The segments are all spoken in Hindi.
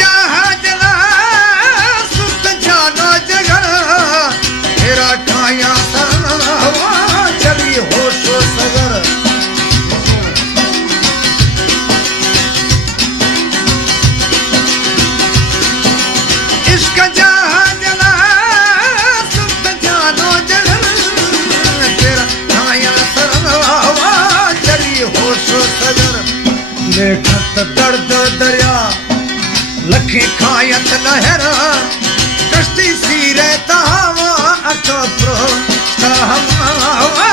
जहाज ला सुत जानो जगर तेरा काया सरवा चली होशो सगर इश्क जहाज ला सुत जानो जगर तेरा काया सरवा चली होशो सगर लेखत दर्द दरिया लखे खायत लहरा कश्ती सी रहता हवा अचो प्रो हवा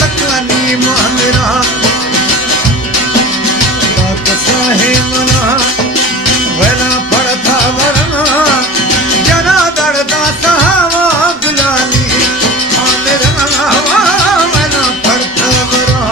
तकनी मेरा बात साहे मना वेला पड़ता वरना जरा दर्दा सहावा गुलाली मेरा वेला पड़ता वरना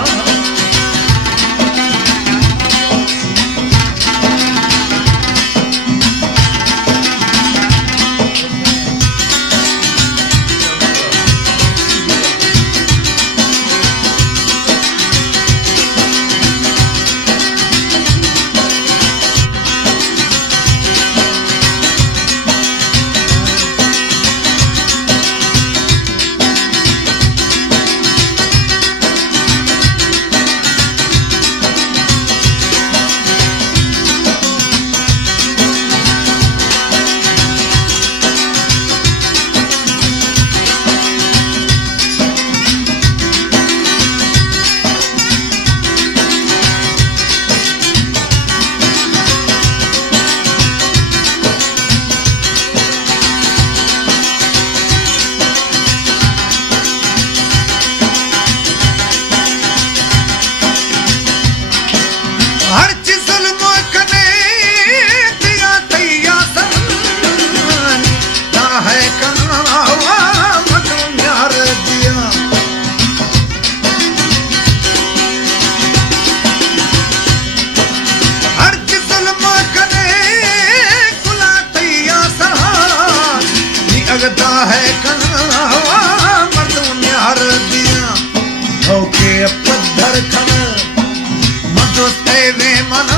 लगता है कन्हवा मर्दों ने हर दिया होके पत्थर खन मधु तेवे मन